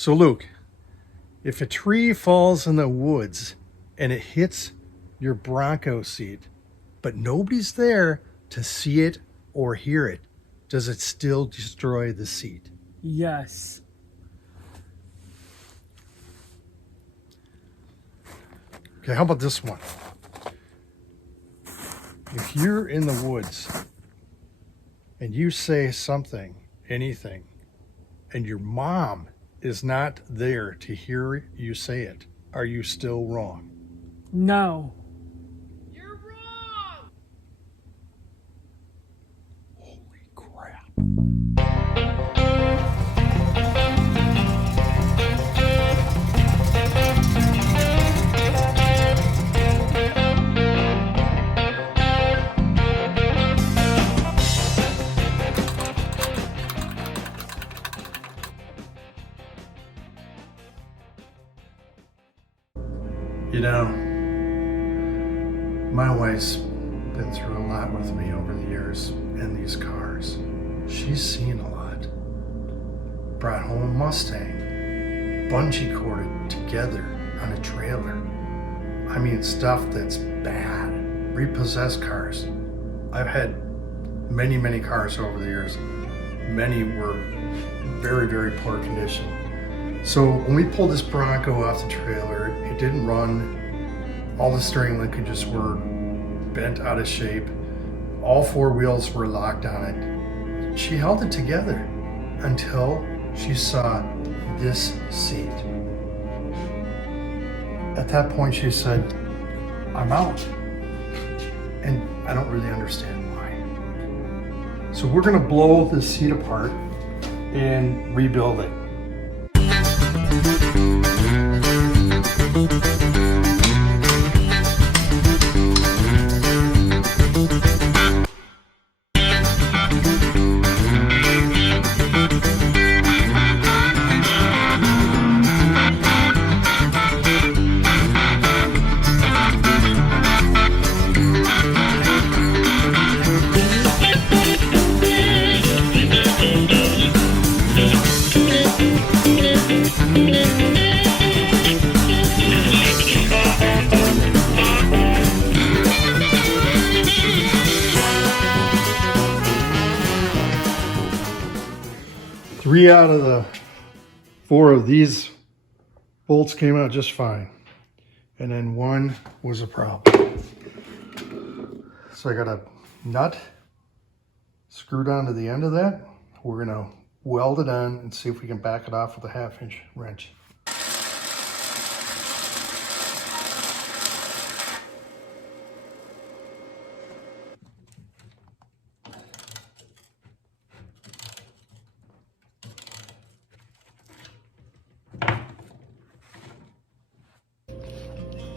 So Luke, if a tree falls in the woods and it hits your Bronco seat, but nobody's there to see it or hear it, does it still destroy the seat? Yes. Okay, how about this one? If you're in the woods and you say something, anything, and your mom is not there to hear you say it, are you still wrong? No. You're wrong! Holy crap. You know, my wife's been through a lot with me over the years in these cars. She's seen a lot. Brought home a Mustang, bungee corded together on a trailer. I mean, stuff that's bad. Repossessed cars. I've had many, many cars over the years. Many were very, very poor condition. So when we pulled this Bronco off the trailer, it didn't run. All the steering linkages were bent out of shape. All four wheels were locked on it. She held it together until she saw this seat. At that point, she said, "I'm out." And I don't really understand why. So we're gonna blow this seat apart and rebuild it. Three out of the four of these bolts came out just fine. And then one was a problem. So I got a nut screwed onto the end of that. We're gonna weld it on and see if we can back it off with a 1/2-inch wrench.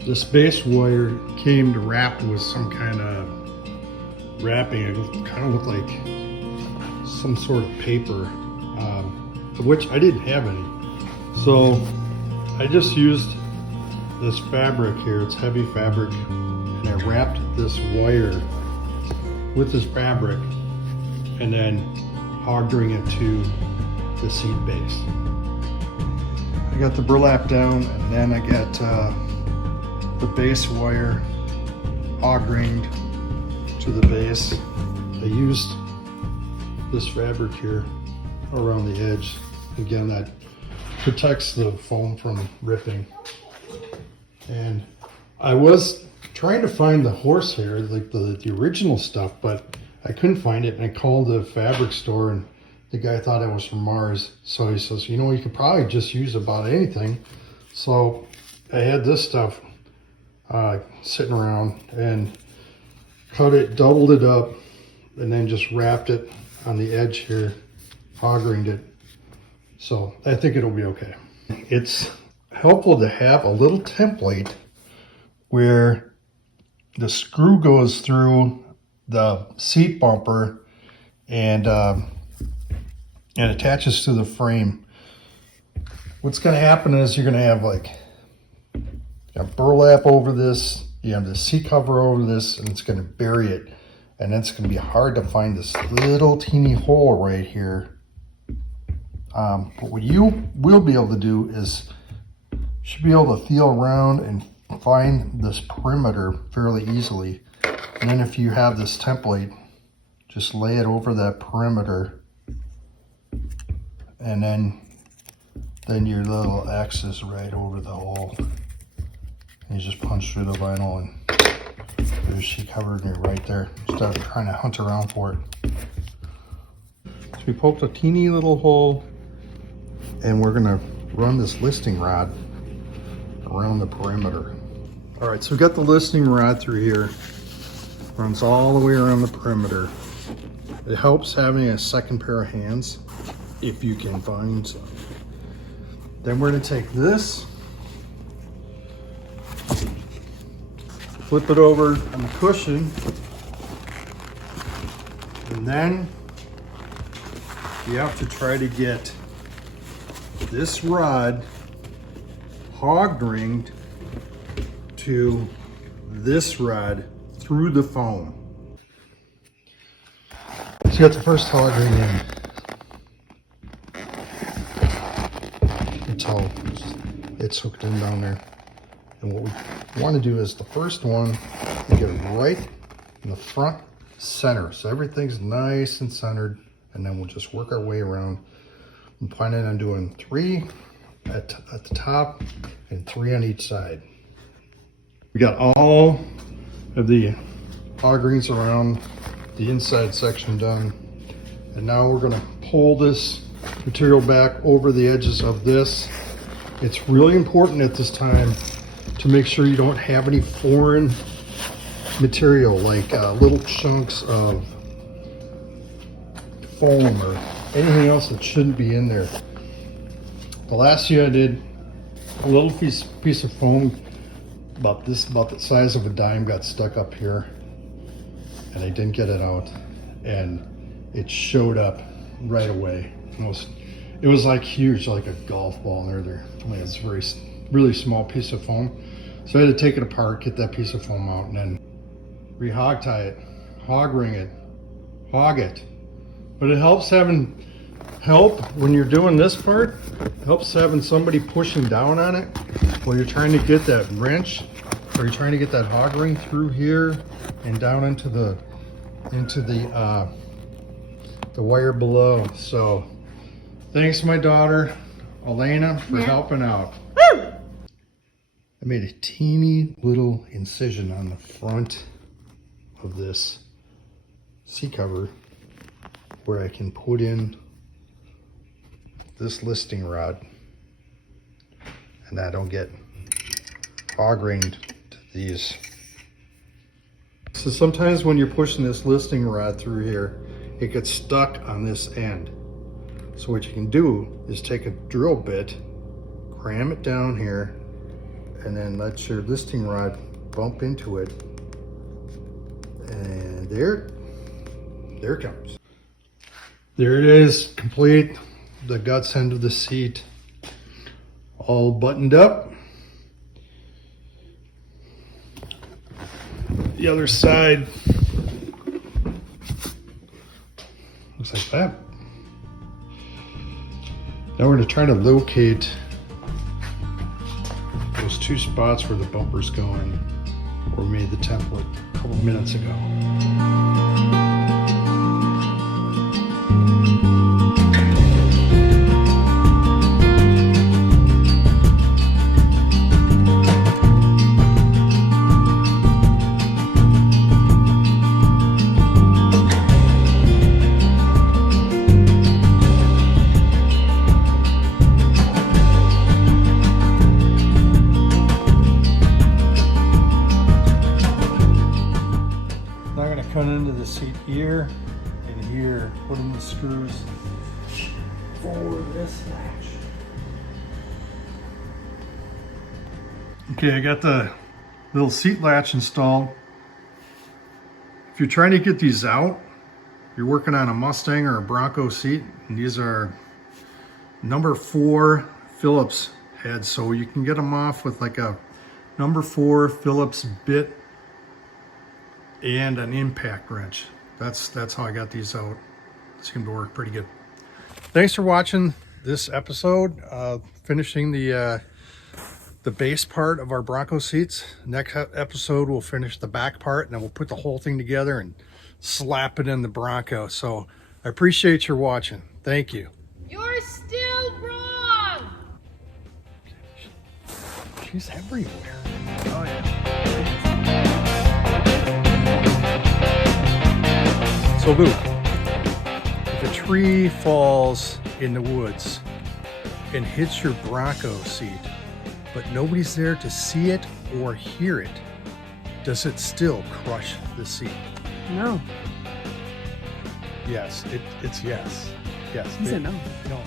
This base wire came wrapped with some kind of wrapping. It kind of looked like some sort of paper, of which I didn't have any. So I just used this fabric here. It's heavy fabric, and I wrapped this wire with this fabric and then hoggering it to the seat base. I got the burlap down, and then I got the base wire hog-ringed to the base. I used this fabric here around the edge. Again, that protects the foam from ripping. And I was trying to find the horsehair, like the original stuff, but I couldn't find it. And I called the fabric store, and the guy thought it was from Mars. So he says, you know, you could probably just use about anything. So I had this stuff sitting around and cut it, doubled it up, and then just wrapped it on the edge here, hog-ringed it. So I think it'll be okay. It's helpful to have a little template where the screw goes through the seat bumper and attaches to the frame. What's going to happen is you're going to have like a burlap over this, you have the seat cover over this, and it's going to bury it. And it's going to be hard to find this little teeny hole right here But what you will be able to do is you should be able to feel around and find this perimeter fairly easily. And then if you have this template, just lay it over that perimeter, and then your little X is right over the hole. And you just punch through the vinyl and there's sheet cover in it right there. Instead of trying to hunt around for it. So we poked a teeny little hole, and we're gonna run this listing rod around the perimeter. All right, so we got the listing rod through here. Runs all the way around the perimeter. It helps having a second pair of hands if you can find some. Then we're gonna take this, flip it over on the cushion, and then you have to try to get this rod hog ringed to this rod through the foam. So you got the first hog ring in. It's all, it's hooked in down there. And what we want to do is the first one, we get it right in the front center. So everything's nice and centered, and then we'll just work our way around. I'm planning on doing 3 at the top and 3 on each side. We got all of the hog rings around the inside section done. And now we're gonna pull this material back over the edges of this. It's really important at this time to make sure you don't have any foreign material like little chunks of foam or anything else that shouldn't be in there. The last year I did a little piece of foam about the size of a dime got stuck up here, and I didn't get it out, and it showed up right away. It was like huge, like a golf ball there. It's a really small piece of foam. So I had to take it apart, get that piece of foam out, and then re-hog tie it, hog ring it, hog it. But it helps having help when you're doing this part. It helps having somebody pushing down on it while you're trying to get that wrench, or you're trying to get that hog ring through here and down into the wire below. So thanks to my daughter Elena for helping out. I made a teeny little incision on the front of this seat cover where I can put in this listing rod, and I don't get hog ringed to these. So sometimes when you're pushing this listing rod through here, it gets stuck on this end. So what you can do is take a drill bit, cram it down here, and then let your listing rod bump into it. And there it comes. There it is, complete. The guts end of the seat all buttoned up. The other side looks like that. Now we're going to try to locate those 2 spots where the bumpers go in, where we made the template a couple minutes ago. Cut into the seat here and here, put in the screws for this latch. Okay, I got the little seat latch installed. If you're trying to get these out, you're working on a Mustang or a Bronco seat, and these are number 4 Phillips heads, so you can get them off with like a number 4 Phillips bit and an impact wrench. That's how I got these out. It's going to work pretty good. Thanks for watching this episode, finishing the base part of our Bronco seats. Next episode, we'll finish the back part, and then we'll put the whole thing together and slap it in the Bronco. So I appreciate your watching. Thank you. You're still wrong! She's everywhere. Oh, yeah. So Luke, if a tree falls in the woods and hits your Bronco seat, but nobody's there to see it or hear it, does it still crush the seat? No. Yes, it's yes. Yes. He said no. No.